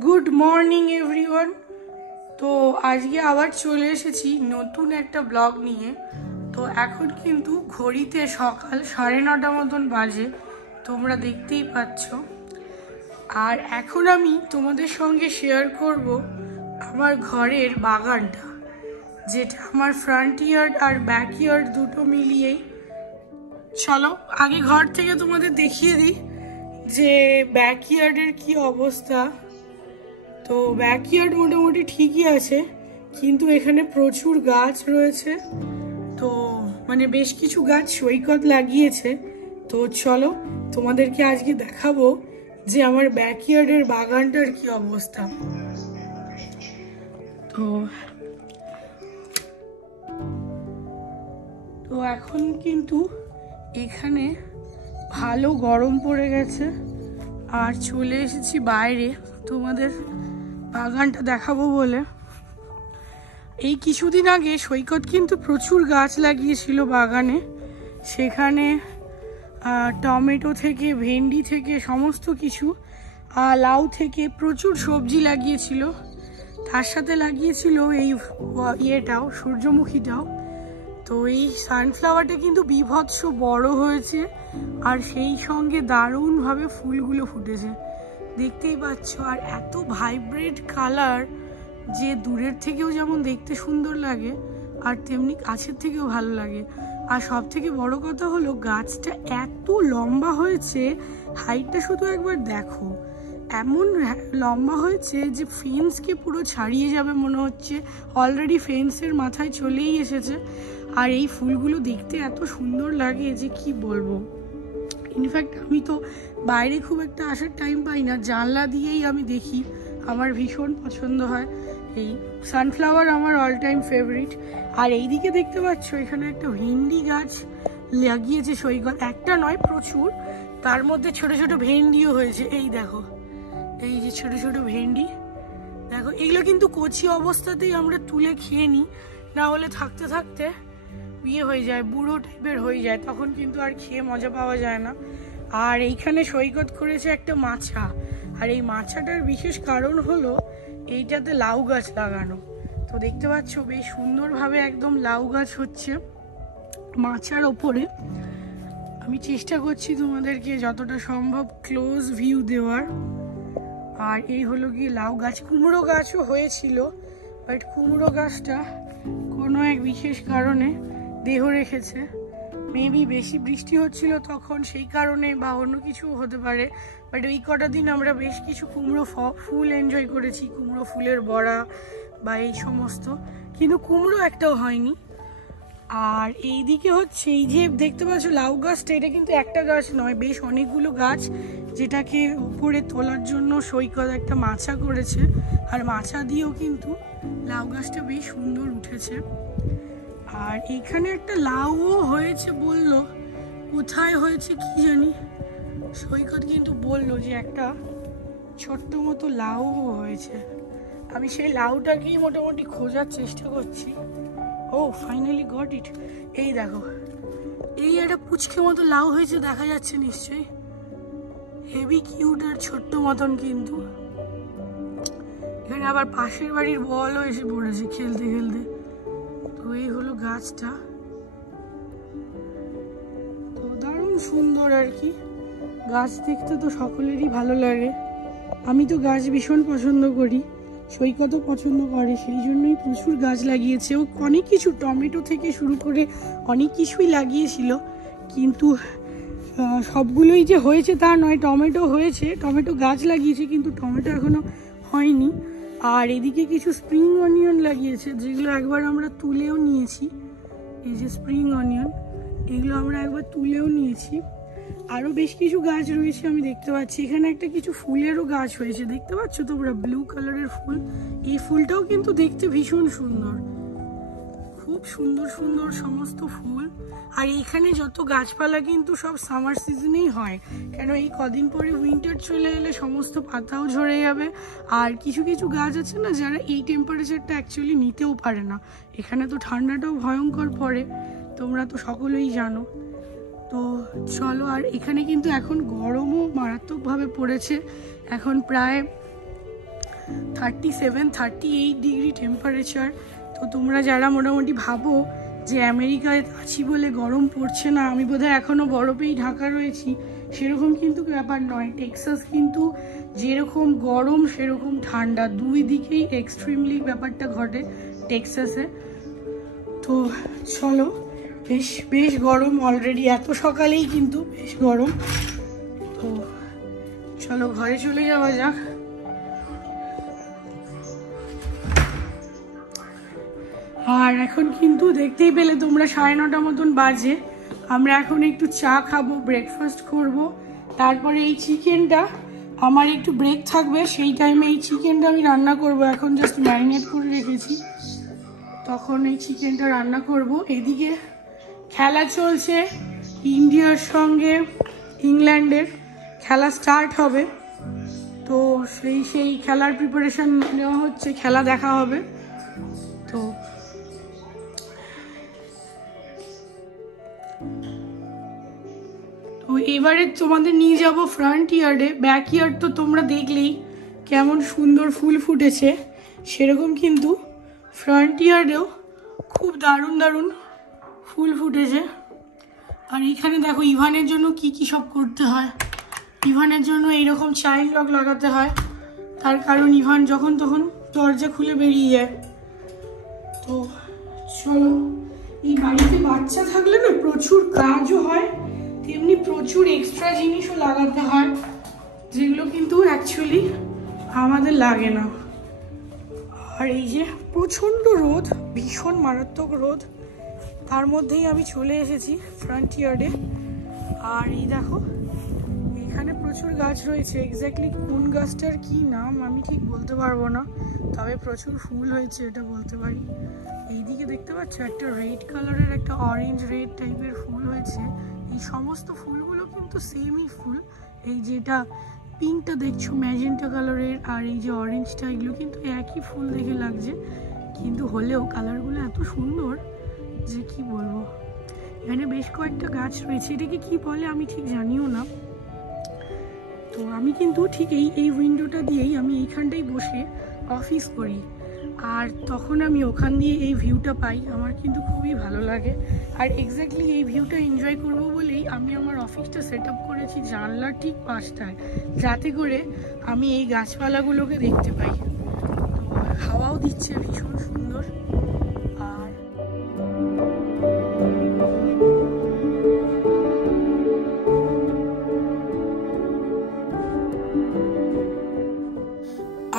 Good morning everyone. তো আজকে আবার চলে এসেছি নতুন একটা ব্লগ নিয়ে। তো এখন কিন্তু ঘড়িতে সকাল 9:30 মতন বাজে, তোমরা দেখতেই পাচ্ছ। আর এখন আমি তোমাদের সঙ্গে শেয়ার করব আমার ঘরের বাগানটা, যেটা আমার ফ্রন্ট ইয়ার্ড আর ব্যাক ইয়ার্ড দুটো মিলিয়েই। চলো আগে ঘর থেকে তোমাদের দেখিয়ে দিই যে ব্যাক ইয়ার্ডের কি অবস্থা। তো ব্যাকইয়ার্ড মোটামুটি ঠিকই আছে, কিন্তু এখানে প্রচুর গাছ রয়েছে। তো মানে বেশ কিছু গাছ সৈকত লাগিয়েছে। তো চলো তোমাদেরকে আজকে দেখাবো যে আমার ব্যাকইয়ার্ডের বাগানটার কি অবস্থা। তো তো এখন কিন্তু এখানে ভালো গরম পড়ে গেছে, আর চলে এসেছি বাইরে তোমাদের বাগানটা দেখাবো বলে। এই কিছুদিন আগে সৈকত কিন্তু প্রচুর গাছ লাগিয়েছিল বাগানে। সেখানে টমেটো থেকে ভেন্ডি থেকে সমস্ত কিছু, লাউ থেকে প্রচুর সবজি লাগিয়েছিল। তার সাথে লাগিয়েছিল এই ইয়েটাও, সূর্যমুখীটাও। তো এই সানফ্লাওয়ারটা কিন্তু বীভৎস বড় হয়েছে, আর সেই সঙ্গে দারুণভাবে ফুলগুলো ফুটেছে, দেখতেই পাচ্ছ। আর এত ভাইব্রেন্ট কালার যে দূরের থেকেও যেমন দেখতে সুন্দর লাগে, আর তেমনি কাছের থেকেও ভালো লাগে। আর সব থেকে বড় কথা হলো গাছটা এত লম্বা হয়েছে, হাইটটা শুধু একবার দেখো, এমন লম্বা হয়েছে যে ফেন্সকে পুরো ছাড়িয়ে যাবে মনে হচ্ছে। অলরেডি ফেন্সের মাথায় চলেই এসেছে। আর এই ফুলগুলো দেখতে এত সুন্দর লাগে যে কি বলবো। ইনফ্যাক্ট আমি তো বাইরে খুব একটা আসার টাইম পাই না, জানলা দিয়েই আমি দেখি। আমার ভীষণ পছন্দ হয় এই সানফ্লাওয়ার, আমার অল টাইম ফেভারিট। আর এইদিকে দেখতে পাচ্ছ এখানে একটা ভেন্ডি গাছ লাগিয়েছে সৈকত, একটা নয় প্রচুর। তার মধ্যে ছোট ছোট ভেন্ডিও হয়েছে, এই দেখো, এই যে ছোট ছোট ভেন্ডি দেখো। এগুলো কিন্তু কচি অবস্থাতেই আমরা তুলে খেয়ে নিই, না হলে থাকতে থাকতে বিয়ে হয়ে যায়, বুড়ো টাইপের হয়ে যায়, তখন কিন্তু আর খেয়ে মজা পাওয়া যায় না। আর এইখানে সৈকত করেছে একটা মাছা, আর এই মাছাটার বিশেষ কারণ হলো এইটাতে লাউ গাছ লাগানো। তো দেখতে পাচ্ছ বেশ সুন্দরভাবে একদম লাউ গাছ হচ্ছে মাচার ওপরে। আমি চেষ্টা করছি তোমাদেরকে যতটা সম্ভব ক্লোজ ভিউ দেওয়ার। আর এই হলো কি লাউ গাছ। কুমড়ো গাছও হয়েছিল, বাট কুমড়ো গাছটা কোনো এক বিশেষ কারণে দেহ রেখেছে। মেবি বেশি বৃষ্টি হচ্ছিল তখন, সেই কারণে, বা অন্য কিছু হতে পারে। বাট ওই কটা দিন আমরা বেশ কিছু কুমড়ো ফুল এনজয় করেছি, কুমড়ো ফুলের বড়া বা এই সমস্ত, কিন্তু কুমড়ো একটাও হয়নি। আর এইদিকে হচ্ছে এই যে দেখতে পাচ্ছ লাউ গাছটা, এটা কিন্তু একটা গাছ নয়, বেশ অনেকগুলো গাছ, যেটাকে উপরে তোলার জন্য সৈকত একটা মাচা করেছে। আর মাচা দিয়েও কিন্তু লাউ গাছটা বেশ সুন্দর উঠেছে। আর এইখানে একটা লাউও হয়েছে বললো, কোথায় হয়েছে কি জানি। সৈকত কিন্তু বললো যে একটা ছোট্ট মতো লাউও হয়েছে। আমি সেই লাউটাকেই মোটামুটি খোঁজার চেষ্টা করছি। ও ফাইনালি গট ইট। এই দেখো, এই একটা পুচকে মতো লাউ হয়েছে, দেখা যাচ্ছে নিশ্চয়ই, হেভি কিউট আর ছোট্ট মতন। কিন্তু এখানে আবার পাশের বাড়ির বলও এসে পড়েছে খেলতে খেলতে। তো এই হলো গাছটা, তো দারুণ সুন্দর আর কি। গাছ দেখতে তো সকলেরই ভালো লাগে, আমি তো গাছ ভীষণ পছন্দ করি, সৈকতও পছন্দ করে, সেই জন্যই প্রচুর গাছ লাগিয়েছে। ও অনেক কিছু, টমেটো থেকে শুরু করে অনেক কিছুই লাগিয়েছিল, কিন্তু সবগুলোই যে হয়েছে তা নয়। টমেটো হয়েছে, টমেটো গাছ লাগিয়েছে, কিন্তু টমেটো এখনো হয়নি। আর এদিকে কিছু স্প্রিং অনিয়ন লাগিয়েছে, যেগুলো একবার আমরা তুলেও নিয়েছি। এই যে স্প্রিং অনিয়ন, এগুলো আমরা একবার তুলেও নিয়েছি। আরও বেশ কিছু গাছ রয়েছে আমি দেখতে পাচ্ছি। এখানে একটা কিছু ফুলেরও গাছ হয়েছে, দেখতে পাচ্ছ তোমরা, ব্লু কালারের ফুল। এই ফুলটাও কিন্তু দেখতে ভীষণ সুন্দর, খুব সুন্দর সুন্দর সমস্ত ফুল। আর এইখানে যত গাছপালা কিন্তু সব সামার সিজনেই হয়, কেন এই কদিন পরে উইন্টার চলে এলে সমস্ত পাতাও ঝরে যাবে। আর কিছু কিছু গাছ আছে না, যারা এই টেম্পারেচারটা অ্যাকচুয়ালি নিতেও পারে না। এখানে তো ঠান্ডাটাও ভয়ঙ্কর পড়ে, তোমরা তো সকলেই জানো। তো চলো, আর এখানে কিন্তু এখন গরমও মারাত্মকভাবে পড়েছে। এখন প্রায় 37-38 ডিগ্রি টেম্পারেচার। তো তোমরা যারা মোটামুটি ভাবো যে আমেরিকায় আছি বলে গরম পড়ছে না, আমি বোধহয় এখনও বরফেই ঢাকা রয়েছি, সেরকম কিন্তু ব্যাপার নয়। টেক্সাস কিন্তু যেরকম গরম সেরকম ঠান্ডা, দুই দিকেই এক্সট্রিমলি ব্যাপারটা ঘটে টেক্সাসে। তো চলো, বেশ গরম অলরেডি, এত সকালেই কিন্তু বেশ গরম। তো চলো ঘরে চলে যাওয়া যাক। আর এখন কিন্তু দেখতেই পেলে তোমরা 9:30 মতন বাজে। আমরা এখন একটু চা খাবো, ব্রেকফাস্ট করব, তারপরে এই চিকেনটা আমার একটু ব্রেক থাকবে, সেই টাইমে এই চিকেনটা আমি রান্না করব। এখন জাস্ট ম্যারিনেট করে রেখেছি, তখন এই চিকেনটা রান্না করব। এদিকে খেলা চলছে, ইন্ডিয়ার সঙ্গে ইংল্যান্ডের খেলা স্টার্ট হবে। তো সেই খেলার প্রিপারেশন নেওয়া হচ্ছে, খেলা দেখা হবে। তো এবারে তোমাদের নিয়ে যাব ফ্রন্ট ইয়ার্ডে। ব্যাক ইয়ার্ড তো তোমরা দেখলেই কেমন সুন্দর ফুল ফুটেছে, সেরকম কিন্তু ফ্রন্ট ইয়ার্ডেও খুব দারুণ ফুল ফুটেছে। আর এখানে দেখো ইভানের জন্য কি সব করতে হয়। ইভানের জন্য এইরকম চাইল্ড লক লাগাতে হয়, তার কারণ ইভান যখন তখন দরজা খুলে বেরিয়ে যায়। তো চলো, এই বাড়িতে বাচ্চা থাকলে না প্রচুর কাজও হয়, তেমনি প্রচুর এক্সট্রা জিনিসও লাগাতে হয়, যেগুলো কিন্তু অ্যাকচুয়ালি আমাদের লাগে না। আর এই যে প্রচণ্ড রোদ, ভীষণ মারাত্মক রোদ, তার মধ্যেই আমি চলে এসেছি ফ্রন্ট ইয়ার্ডে। আর এই দেখো এখানে প্রচুর গাছ রয়েছে, এক্স্যাক্টলি কোন গাছটার কি নাম আমি ঠিক বলতে পারবো না, তবে প্রচুর ফুল হয়েছে এটা বলতে পারি। এইদিকে দেখতে পাচ্ছ একটা রেড কালারের, একটা অরেঞ্জ রেড টাইপের ফুল হয়েছে। এই সমস্ত ফুলগুলো কিন্তু সেমই ফুল, এই যেটা পিঙ্কটা দেখছো ম্যাজেন্টা কালারের, আর এই যে অরেঞ্জটা, এগুলো কিন্তু একই ফুল দেখে লাগছে, কিন্তু হলেও কালারগুলো এত সুন্দর যে কি বলবো। এখানে বেশ কয়েকটা গাছ রয়েছে, এটাকে কি বলে আমি ঠিক জানিও না। তো আমি কিন্তু ঠিক এই উইন্ডোটা দিয়েই আমি এইখানটাই বসে অফিস করি, আর তখন আমি ওখান দিয়ে এই ভিউটা পাই, আমার কিন্তু খুবই ভালো লাগে। আর এক্স্যাক্টলি এই ভিউটা এনজয় করবো বলেই আমি আমার অফিসটা সেট আপ করেছি জানলার ঠিক পাশটায়, যাতে করে আমি এই গাছপালাগুলোকে দেখতে পাই। তো হাওয়াও দিচ্ছে ভীষণ সুন্দর।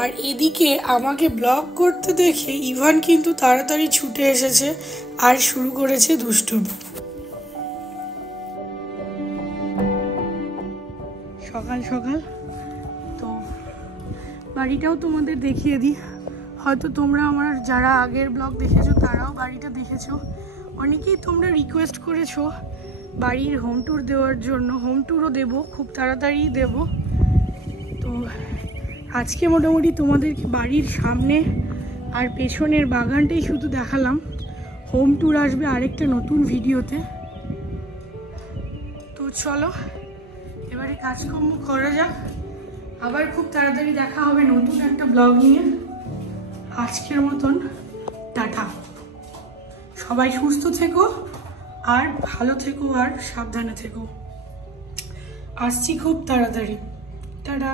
আর এদিকে আমাকে ব্লগ করতে দেখে ইভান কিন্তু তাড়াতাড়ি ছুটে এসেছে আর শুরু করেছে দুষ্টুমি। সকাল সকাল তো বাড়িটাও তোমাদের দেখিয়ে দিই। হয়তো তোমরা আমার যারা আগের ব্লগ দেখেছো তারাও বাড়িটা দেখেছো। অনেকেই তোমরা রিকোয়েস্ট করেছো বাড়ির হোম ট্যুর দেওয়ার জন্য, হোম ট্যুরও দেবো, খুব তাড়াতাড়ি দেবো। তো আজকে মোটামুটি তোমাদেরকে বাড়ির সামনে আর পেছনের বাগানটাই শুধু দেখালাম। হোম ট্যুর আসবে আরেকটা নতুন ভিডিওতে। তো চলো এবারে কাজকর্ম করা যাক, আবার খুব তাড়াতাড়ি দেখা হবে নতুন একটা ব্লগ নিয়ে। আজকের মতন টাটা, সবাই সুস্থ থেকো আর ভালো থেকো আর সাবধানে থেকো। আসছি খুব তাড়াতাড়ি, টাটা।